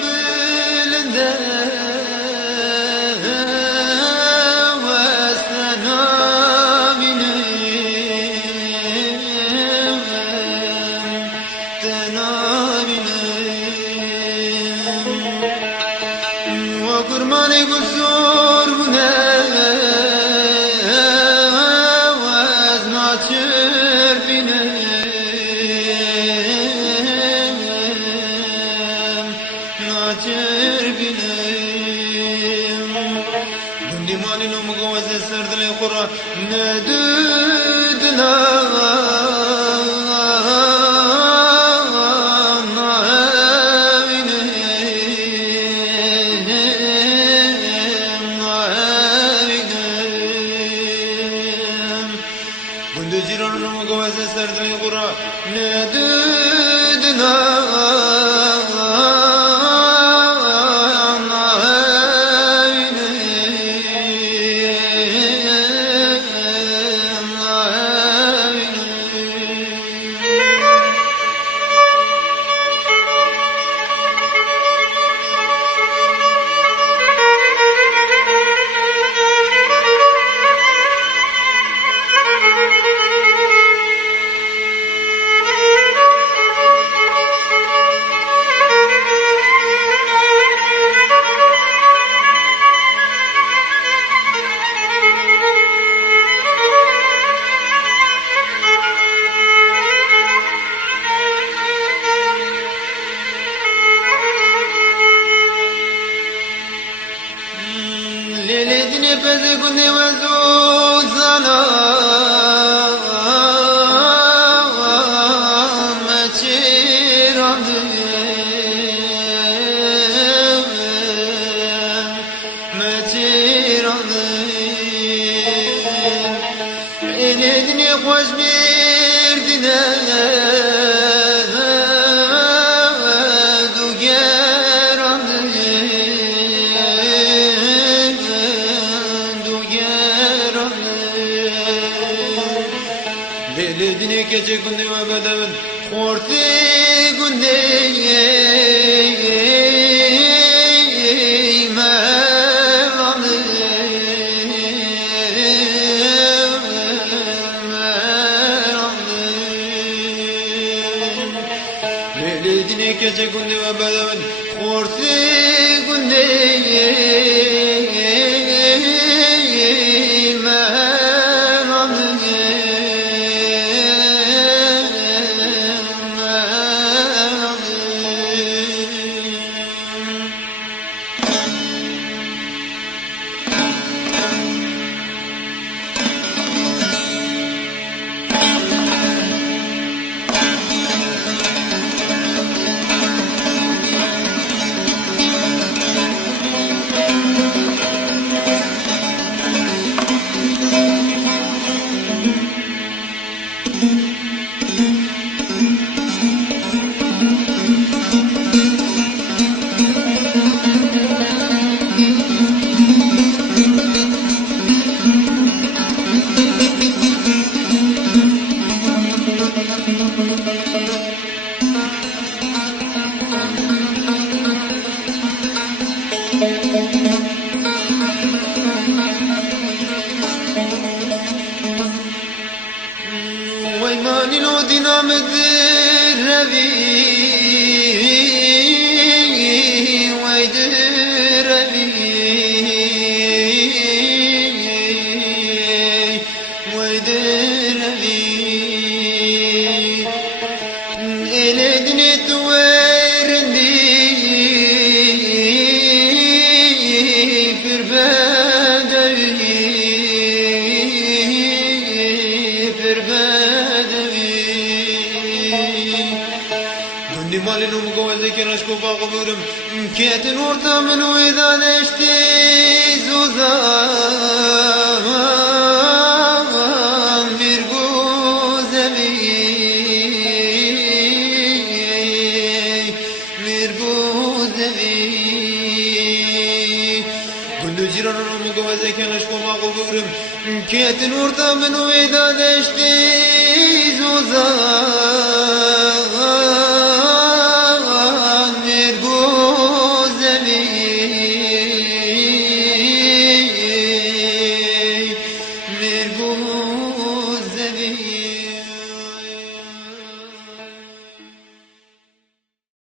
belinde وقرماني قصور بنا وازمع تشرفنا ناتربنا بندي مالي نوم قوز السرد لي قرى ندودنا جيران مقواز سرد القرى ندودنا ليلتني بزقني وزوزنا ما تشيرندي ما تشيرندي ليلتني خوش بيردنا ليلتني كجي كندي وبدون خورتي كندي ليلتني كجي كندي وبدون خورتي كندي ويماني لو دينام الدربي ويدربي ويدربي إلدني تويرندي في البدوي مالي نوم قوزي كراشكو باقو بورم كيت نورتا منو إذا نشتي زوزان ميرقوزبي كل جيران نوم قوزي كراشكو باقو بورم كيت نورتا منو إذا نشتي زوزان